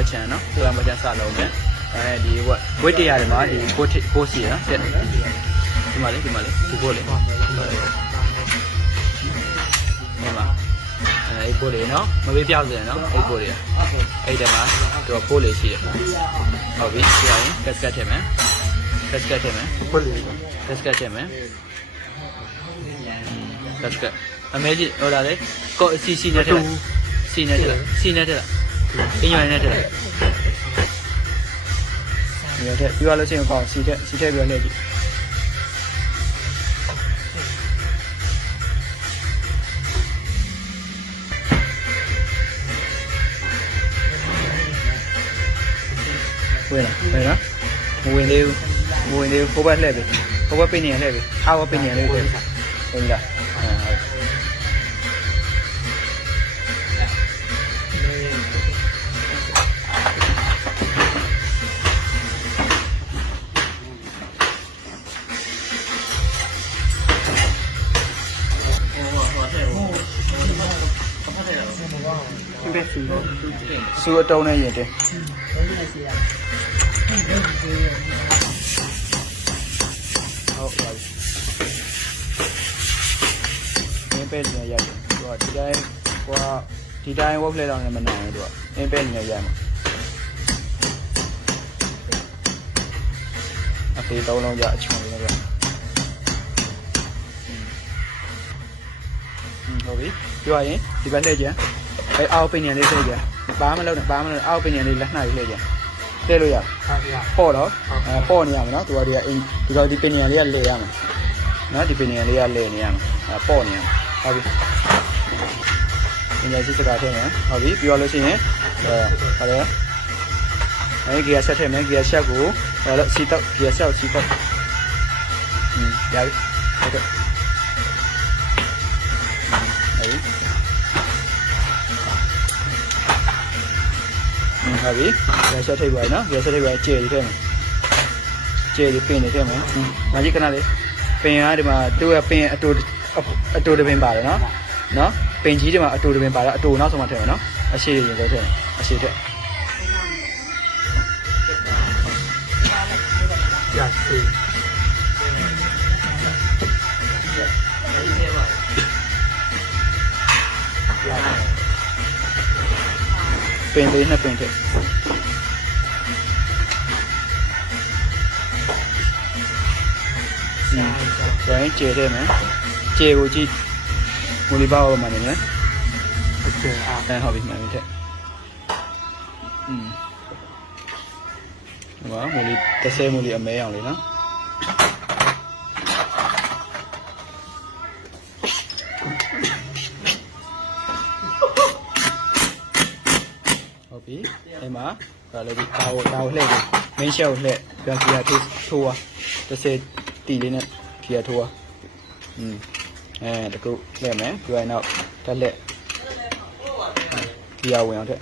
တ်ချန်နော်ဒီမှာချန်စလုံးမယ်အဲဒီဝက်ဝက်တရရတယ်မှာဒီပို့ပို့စီနော်တက်ဒီမှာလေဒီမှာလေဒီပို့လေဒီမှာအဲပို့လေနော်မပေးပြောက်စရနော်အဲ့ပို့လေအဲ့တမှာတော့ပို့လေရှိတယ်ဟုတ်ပြီဒီရင်ကတ်ကတ်ထည့်မယ်ကတ်ကတ်ထည့်မယ်ဖွက်လေကတ်ကတ်ထည့်မယ်ကတ်ကတ်အမေကြီးဟိုလာလေကောစီစီနဲ့ထည့်စီနဲ့ထည့်စီနဲ့ထည့် အင်းရွယ်နဲ့ထည့်ဒီထည့်ပြီးသွားလို့ရှိရင်ကောစီထည့်စီထည့်ပြီးတော့လှည့်ကြည့်ဝင်လာဝင်လာမဝင်သေးဘူးမဝင်သေးဘူးဟိုဘက်လှည့်ပြီဟိုဘက်ပင်နေလှည့်ပြီအားဘက်ပင်နေလှည့်ပြီဝင်လာ စူအတုံးနဲ့ရင်တင်ဟုတ်ပါပြီအင်းပဲနေရတယ်သူကဒီတိုင်းကွာဒီတိုင်း work play တော့လည်းမနိုင်ဘူးသူကအင်းပဲနေရမှာအဖေသုံးလုံးကြအချုံလေးတော့ဟုတ်ပြီပြောရရင်ဒီဘက်လှည့်ကြ အဲအောက်ပင်နေလေးလှည့်ကြဘာမှမလုပ်နဲ့ဘာမှမလုပ်အောက်ပင်နေလေးလက်နှာလေးလှည့်ကြလှည့်လို့ရဟာရပေါ့တော့အဲပေါ့နေရမှာနော်သူကဒီကအင်းဒီတော့ဒီပင်နေရလေးကလဲရမှာနော်ဒီပင်နေရလေးကလဲနေရမှာအဲပေါ့နေရမှာဟုတ်ပြီပညာရှိစကားထည့်မယ်ဟုတ်ပြီပြောလို့ရှိရင်အဲဟုတ်တယ်အဲဂီယာဆက်ထည့်မယ်ဂီယာဆက်ကိုအဲလို့စီတော့ဂီယာဆက်ကိုစီတော့อืมရပြီဟုတ်ကဲ့ ဟုတ်ပြီဂီယာဆက်ထိပ်ပါနော်ဂီယာဆက်ထိပ်ပါကျေဒီထည့်မယ်ကျေဒီပင်နေထည့်မယ်မကြီးခဏလေးပင်ကဒီမှာသူ့ကပင်အတူအတူတပင်ပါတယ်နော်နော်ပင်ကြီးဒီမှာအတူတပင်ပါတယ်အတူနောက်ဆုံးမှထည့်မယ်နော်အရှိရင်လည်းထည့်မယ်အရှိထည့်ရစီပင်လေးနှစ်ပင်ထည့် ဆိုရင်ကျေတဲ့မယ်ကျေကိုကြည့်မူလီပါဘာမှနေမယ်ဟုတ်ကဲ့အဲဟုတ်ပြီမှန်ပြီတဲ့อืมဟိုကမူလီတစ်ဆဲမူလီအမဲအောင်လေနော်ဟုတ်ပြီအဲ့မှာဒါလည်းဒီကာကိုကာကိုလှည့်တယ်မင်းရှက်ကိုလှည့်ပြန်ကြည့်ရထိုးထိုးပါတစ်ဆဲတီလေးနဲ့ ကြည့်ရထိုးอ่ะอืมအဲတကူလှည့်မယ်ပြီးရင်တော့တက်လှည့် ဒီရဝင်အောင်တဲ့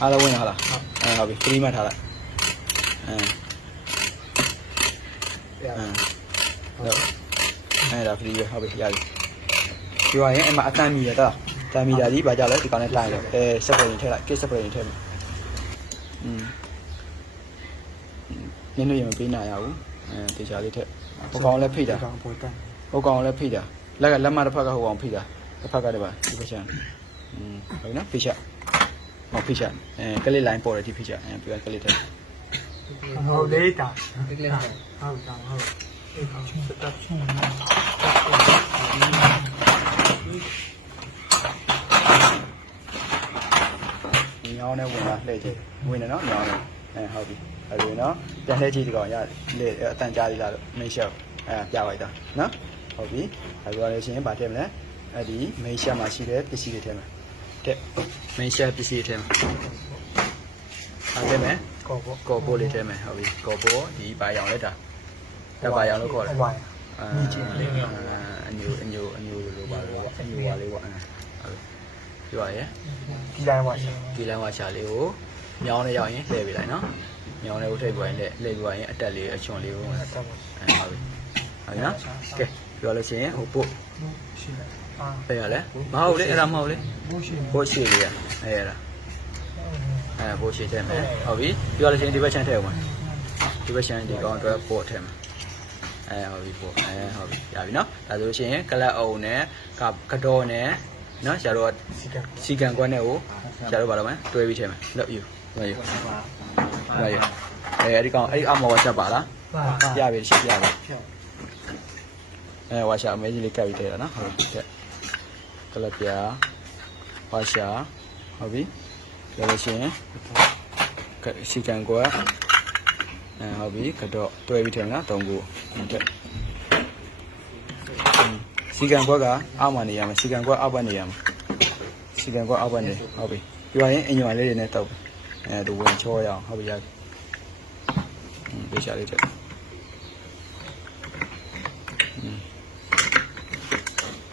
အားလုံးဝင်ရလားအဲဟုတ်ပြီဖရီးမှတ်ထားလိုက်အဲ ရ အဲတော့အဲဒါဖရီးပဲဟုတ်ပြီရပြီပြောရရင်အမအတန်မီရတော့တန်မီတာကြီးဘာကြလဲဒီကောင်နဲ့လိုက်တယ်အဲစက်ပရင်ထည့်လိုက်ကစ်စက်ပရင်ထည့်မယ်อืมနင်းလို့ရမပေးနိုင်ရဘူး အဲတေချာလေးထည့်ဟိုကောင်လည်းဖိတာကောင်ပေါ်တန်ဟိုကောင်လည်းဖိတာလက်ကလက်မတစ်ဖက်ကဟိုကောင်ဖိတာတစ်ဖက်ကတည်းကဒီဘက်ချမ်းอืมဟုတ်နော်ဖိချက်ဟောဖိချက်အဲကလစ်လိုင်းပေါ်တယ်ဒီဖိချက်အဲပြောကလစ်တဲ့ဟုတ်လေးတာဟုတ်တာဟုတ်အေးကောင်စတက်ချုံညောင်းနဲ့ဝင်လာလှည့်ကြည့်ဝင်တယ်နော်ညောင်းနဲ့ အဲဟုတ်ပြီအဲဒီနော်ပြန်လှည့်ကြည့်ဒီကောင်ရလေအတန်ကြားလေးလာလို့မိတ်ရှောက်အဲပြလိုက်တာနော်ဟုတ်ပြီအဲပြောလို့ရှိရင်ဗာထည့်မလဲအဲ့ဒီမိတ်ရှက်မှာရှိတဲ့ပစ္စည်းတွေထည့်မယ်တဲ့မိတ်ရှက်ပစ္စည်းတွေထည့်မယ်အားထည့်မယ်ကောပေါ့ကော်ပိုးလေးထဲမယ်ဟုတ်ပြီကော်ပိုးဒီပါရောင်လက်တာတက်ပါရောင်လို့ခေါ်တယ်ဟုတ်ပါအာအညိုအညိုအညိုလိုပါလို့ပေါ့အညိုပါလေးပေါ့အဲဟုတ်ပြီပြောရရဲ့ဒီတိုင်းပါရှင်ဒီလိုင်းဝါချာလေးကို မြောင်းနဲ့ရောက်ရင်လှည့်ပေးလိုက်နော်မြောင်းနဲ့ကိုထိပ်ပွားရင်လှည့်လှည့်ပွားရင်အတက်လေးအချွန်လေးကိုအဲတက်ပါဟုတ်ပြီဟုတ်ပြီနော်ကဲပြောလို့ရှိရင်ဟိုပို့ရှိတယ်ဟဘယ်ရလဲမဟုတ်လေအဲ့ဒါမဟုတ်လေဘိုးရှိဘိုးရှိလေးရအဲ့ရလားအဲဘိုးရှိထဲမယ်ဟုတ်ပြီပြောလို့ရှိရင်ဒီဘက်ချမ်းထဲအောင်ဒီဘက်ချမ်းဒီကောင်အတွက်ပို့ထဲမှာအဲဟုတ်ပြီပို့အဲဟုတ်ပြီရပြီနော်ဒါဆိုလို့ရှိရင်ကလပ်အုံနဲ့ကကတော်နဲ့နော်ဆရာတို့ကစီကံစီကံကွက်နဲ့ကိုဆရာတို့ဘာလုပ်မလဲတွဲပြီးထဲမှာလောက်ယူလောက် ယူလောက်ယူအဲအဲ့ဒီကောင်အဲ့ဒီအမောကချက်ပါလားပါပါပြပြီရှင်းပြပြီဖြောက်အဲဝါရှာအမဲကြီးလေးကပ်ပြီးထဲတာနော်ဟုတ်ပြီတဲ့ကလပ်ပြဝါရှာဟုတ်ပြီပြောလို့ရှိရင်ကစီကံကွက်အဲဟုတ်ပြီကတော့တွဲပြီးထဲနော်သုံးခုတဲ့စီကံကွက်ကအောက်မှာနေရမယ်စီကံကွက်အောက်ဘက်နေရမယ်စီကံကွက်အောက်ဘက်နေဟုတ်ပြီပြောရင်အင်ညွန်လေးတွေနဲ့တောက် အဲဒူဝင်ချောရအောင်ဟုတ်ပြီရပြီอืมပေးချလေးတဲ့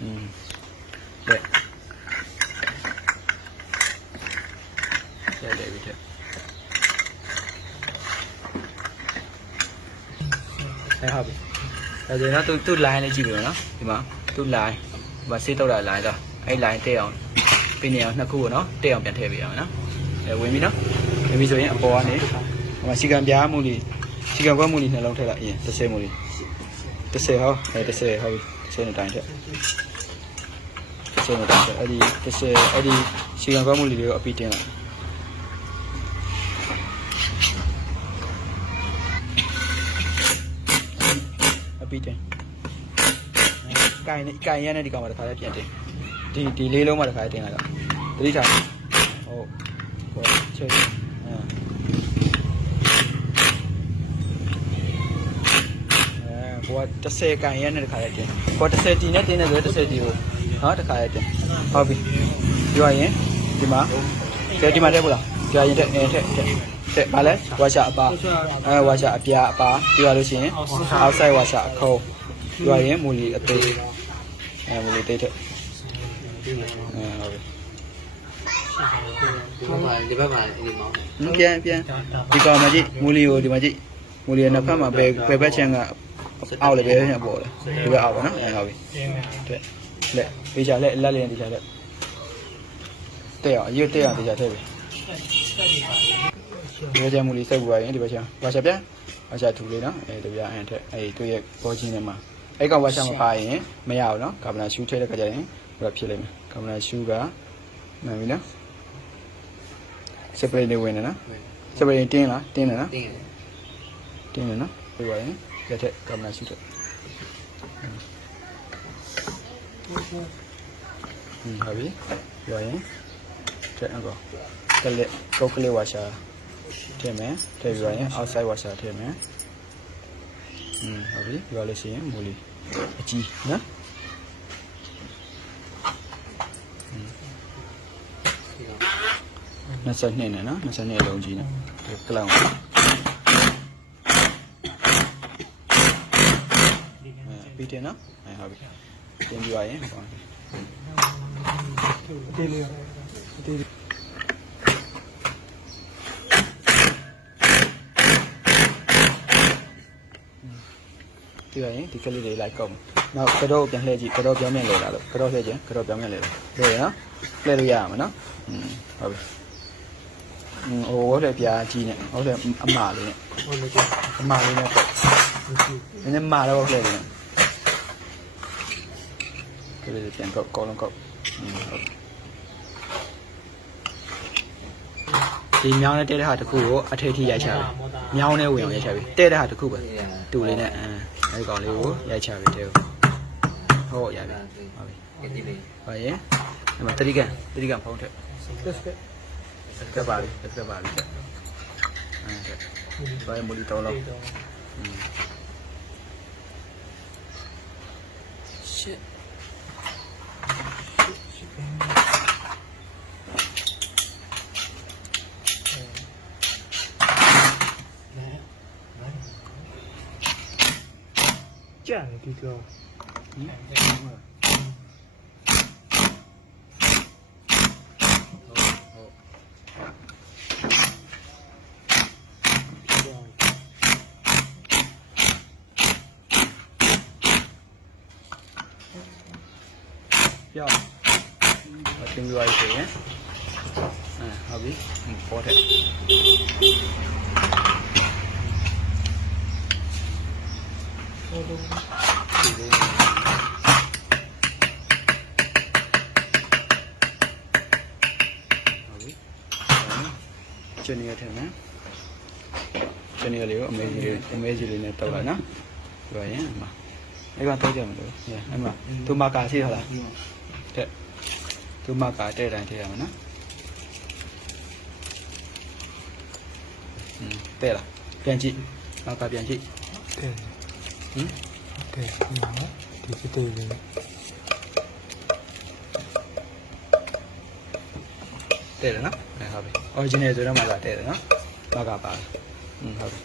อืมเด็ดเด็ดเด็ดวิเถอะအဲဟုတ်ပြီဒါဆိုရင်တော့သူသူ line လေးကြည့်ပြီနော်ဒီမှာသူ line ဒီမှာစေးတော့တာ line တော့အဲ့ line တက်အောင်ပြင်နေအောင်နှစ်ခုကိုနော်တက်အောင်ပြန်ထည့်ပေးအောင်နော်အဲဝင်ပြီနော် ဝင်ပြီဆိုရင်အပေါ်ကနေဟိုမှာစီကံပြားမှုလေးစီကံကွက်မှုလေးနှလုံးထည့်လိုက်အရင်30မှုလေး30ဟောအဲ30ဟုတ်ပြီ30နဲ့တိုင်းထည့်ဆက်နေတာအဲ့ဒီတစ်ဆယ်အဲ့ဒီရှီကံကောင်းမှုလေးတွေကိုအပီတင်လိုက်အပီတင်ကိုင်ကိုင်ရတဲ့ဒီကောင်မှာတစ်ခါလေးပြန်တင်ဒီဒီလေးလုံးမှာတစ်ခါလေးတင်လိုက်တော့တတိထားဟုတ်ဟောချိန်အဲအဲဟို က30ကိုင်ရတဲ့တစ်ခါလေးတင်ဟို30တီနဲ့တင်တယ်ဆိုတော့30တီကိုနော်တစ်ခါလေးတင်ဟုတ်ပြီပြောရင်ဒီမှာကဲဒီမှာတက်ဘူးလားပြောရင်တက်အဲတက်တက်တက်ဗာလဲဝါရှာအပါအဲဝါရှာအပြာအပါပြောရလို့ရှိရင် outside ဝါရှာအခုံးပြောရင်မူလီအသေးအဲမူလီသေးတက်အဲဟုတ်ပြီဒီဘက်မှာဒီဘက်မှာဒီမောင်းဟင်းပြန်ပြန်ဒီကောင်မကြည့်မူလီကိုဒီမှာကြည့်မူလီရဲ့နှစ်ဖက်မှာဘယ်ဘယ်ဘက်ချမ်းက အောက်လေဘယ်ဘက်ချမ်းပေါ်လဲဒီဘက်အောက်ပါနော်အဲဟုတ်ပြီကျင်းတယ်တဲ့လက်ပေးချလက်လက်လေးနဲ့ဒီချလက်တဲ့အောင်အရွတ်တဲ့အောင်ဒီချထည့်ပြီဒီဘက်ချမ်းမူလီစိတ်ပူပါရင်ဒီဘက်ချမ်းဘာချပြန်ဘာချထူလေးနော်အဲဒီပြအဲ့ထက်အဲသူ့ရဲ့ပေါ်ချင်းထဲမှာအဲ့ကောင်ဘာချမပါရင်မရဘူးနော်ကာဗနာရှူးထည့်တဲ့ခါကျရင်ဘယ်ဖြစ်လိမ့်မယ်ကာဗနာရှူးကမှန်ပြီနော်စပရေးနေဝင်နေနော်စပရေးတင်းလားတင်းတယ်နော်တင်းတယ်တင်းတယ်နော်ပြပါရင် လက်ထက်ကာဗနာရှူးထည့်ဟင်းဟုတ်ပြီပြောရင်တဲ့ encore ကလေးကောက်ကလေးဝါရှာထည့်မယ်ထည့်ပြီးပါရင် outside ဝါရှာထည့်မယ်อืมဟုတ်ပြီပြောလို့ရှိရင်မူလီအကြီးနော်22နဲ့နော်22လုံးကြီးနော်ဒီကလောင်အဲပြီး တယ်နော်အဲဟုတ်ပြီတင်ပြပါရင်ဟော တေးလေးတေး ပြပါရင်ဒီကလေးတွေလိုက်ကုန်နောက်ကတော့ပြန်လှည့်ကြည့်ကတော့ပြောင်းမြန်လဲလာလို့ကတော့လှည့်ခြင်းကတော့ပြောင်းမြန်လဲလာလှည့်ရနော်လှည့်လို့ရရမှာနော်อืมဟုတ်ပြီอืมဟိုဝတ်လေပြားကြီးနဲ့ဟုတ်တယ်အမလေးနဲ့ ဟိုလေကျ အမလေးနဲ့ပေါ့ မရှိ နည်းနည်းမတော့လှည့်တယ် ကလေးတွေပြန်ကောက်ကောလုံးကောက်อืมဟုတ်ဒီမြောင်းနဲ့တဲတဲ့ဟာတစ်ခုကိုအထိတ်ထိရိုက်ချပြီမြောင်းနဲ့ဝင်အောင်ရိုက်ချပြီတဲတဲ့ဟာတစ်ခုပဲတူလေးနဲ့အဲအဲဒီကောင်လေးကိုရိုက်ချပြီတဲ့ဟုတ်ရပြီဟုတ်ပြီဒီလေးဘာရင်ဒီမှာတတိကန်တတိကန်ဖုံးထက်တက်စကကပ်ပါပြီကပ်ပါပြီတဲ့အဲဘာရင်မူလီတောင်းလို့တော့ရှစ် ကြာနေဒီတော့ ပြပြောင်းတင်ပြီးသွားပြီဆိုရင်အဲဟုတ်ပြီပေါ်တဲ့ဟိုလိုဒီလေးဟုတ်ပြီချင်ရတဲ့နော်ချင်ရလေးကို သူမကတဲ့တိုင်းတဲ့ရမယ်နော်တဲ့လားပြန်ကြည့်နောက်ကပြန်ကြည့်တဲ့ဟင်တဲ့ဒီမှာဒီစစ်တဲ့လေးတဲ့နော်အဲဟုတ်ပြီ original ဆိုတော့မှကတဲ့တယ်နော်ဘာကပါဟင်းဟုတ်ပြီ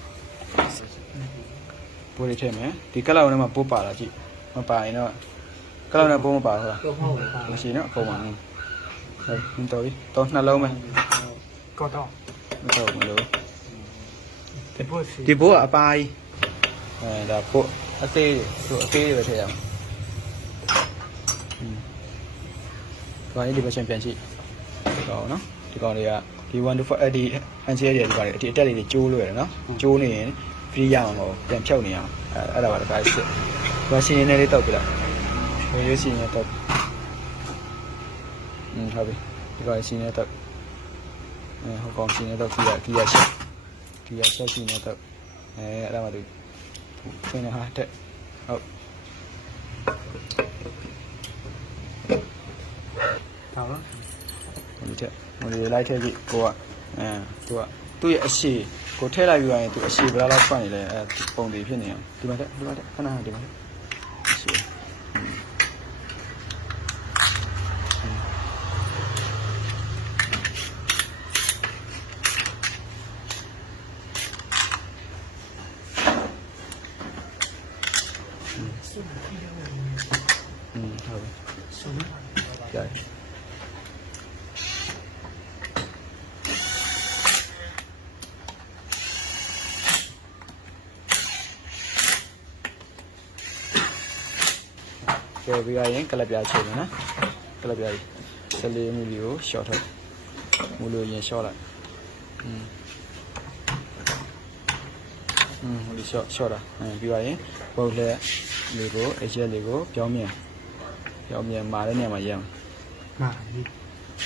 ပိုးလေးထည့်မယ်ဒီကလောက်နဲ့မှပိုးပါလာကြည့်မပါရင်တော့ကလောက်နဲ့ပိုးမပါဘူးလားမရှိနော်အကုန်ပါ ဟုတ်ဟင်းတော်ပြီတော့နှလုံးပဲကောတော့မတော်ဘူးလို့ဒီဘောစီဒီဘိုးကအပါကြီးအဲဒါဘိုးအသေးသူအသေးတွေပဲထည့်ရအောင်อืมဒီကောင်လေးဒီဘက်ရှင်ပြန်ကြည့်ဒီကောင်နော်ဒီကောင်တွေကဒီ1 to 4အဲ့ဒီအန်ချဲတွေဒီကောင်တွေအတိအတက်လေးတွေကျိုးလို့ရတယ်နော်ကျိုးနေရင်ဖရီးရမှာမဟုတ်ပြန်ဖြုတ်နေရအောင်အဲအဲ့ဒါပါတခါစစ်ဘာရှင်နေလေးတောက်ပြလိုက်ဝင်ရွေးရှင်နေတောက် อืมဟုတ်ပြီဒီကောင်ရှင်နေတောက်အဲဟိုကောင်ရှင်နေတောက်ကြည့်ရကြည့်ရရှင်ကြည့်ရဆက်ရှင်နေတောက်အဲအဲ့ဒါမှသူသင်နေဟာတက်ဟုတ်ဒါပါဒီချက်ဟိုဒီလိုက်ထည့်ကြည့်ကိုကအဲသူကသူ့ရဲ့အရှိကိုထည့်လိုက်ပြီးရင်သူအရှိဘယ်လောက်ဖွင့်နေလဲအဲပုံတွေဖြစ်နေအောင်ဒီမှာတက်ဒီမှာတက်ခဏဒီမှာတက်အရှိ ကဲပြီးရင်ကလပ်ပြားချိန်မယ်နော်ကလပ်ပြားကြီးစလေးမူလေးကို short ထုတ်မူလို့ရင် short လိုက်อืมอืมဟိုလေး short short တာအဲပြီးရင်ပုတ်လက်လေးကိုအချက်လေးကိုပြောင်းမြန်ပြောင်းမြန်မာတဲ့နေရာမှာရအောင် မာဒီ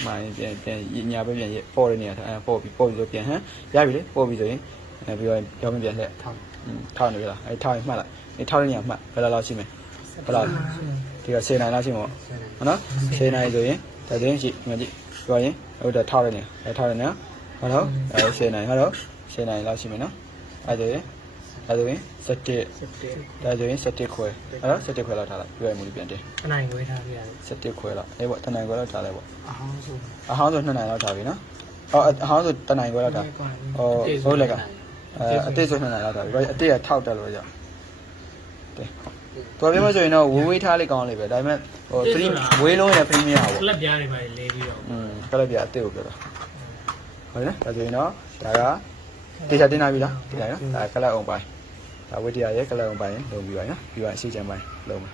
မာရင်ပြန်ပြန်ညာပဲပြန်ပေါ်တဲ့နေရာထားအဲပေါ်ပြီးပေါ်ပြီးဆိုပြန်ဟမ်ရပြီလေပေါ်ပြီးဆိုရင်အဲပြီးတော့ပြောင်းပြန်ပြန်လှည့် ထောက် อืมထောက်နေပြီလားအဲထောက်ရင်မှတ်လိုက်အဲထောက်တဲ့နေရာမှတ်ဘယ်လောက်လောက်ရှိမလဲဘယ်လောက် ဒီက10နိုင်လောက်ရှိမှာပေါ့ဟုတ်နော်10နိုင်ဆိုရင်ဒါဆိုရင်ရှိဒီမှာကြည့်ပြောရင်ဟိုဒါထောက်တဲ့နေရာအဲထောက်တဲ့နေရာဟုတ်တော့အဲ10နိုင်ဟုတ်တော့10နိုင်လောက်ရှိမယ်နော်အဲဆိုရင်အဲဆိုရင်17စစ်တဲ့ဒါဆိုရင်17ခွဲဟုတ်တော့17ခွဲလောက်ထားလိုက်ပြောရင်မူပြန်တယ်အနိုင်ဝေးထားပြရတယ်17ခွဲလောက်အေးပေါ့တနိုင်ခွဲလောက်ထားလိုက်ပေါ့အဟောင်းဆိုအဟောင်းဆို2နိုင်လောက်ထားပြီနော်အော်အဟောင်းဆိုတနိုင်ခွဲလောက်ထားဟိုဟုတ်လက်ကအဲအတိတ်ဆိုနှစ်နိုင်လောက်တာပြီဘာအတိတ်ကထောက်တက်လို့ကြောက်တ ယ်တော်ပြမဆိုရင်တော့ဝေးဝေးထားလိုက်ကောင်းလိမ့်ပဲဒါပေမဲ့ဟို3ဝေးလုံးရဲ့ premium ဟာကပေါ့လပ်ပြားတွေပါလေပြီးတော့อืมကလပ်ပြအတိတ်ကိုပြောတာဟုတ်တယ်ဒါဆိုရင်တော့ဒါကတေချာတင်လာပြီလားတင်လာနော်ဒါကလပ်အောင်ပိုင်းဒါဝိတ္တရရဲ့ကလပ်အောင်ပိုင်းလုံးပြီးပါနော်ပြီးပါအရှိချမ်းပိုင်းလုံးပါ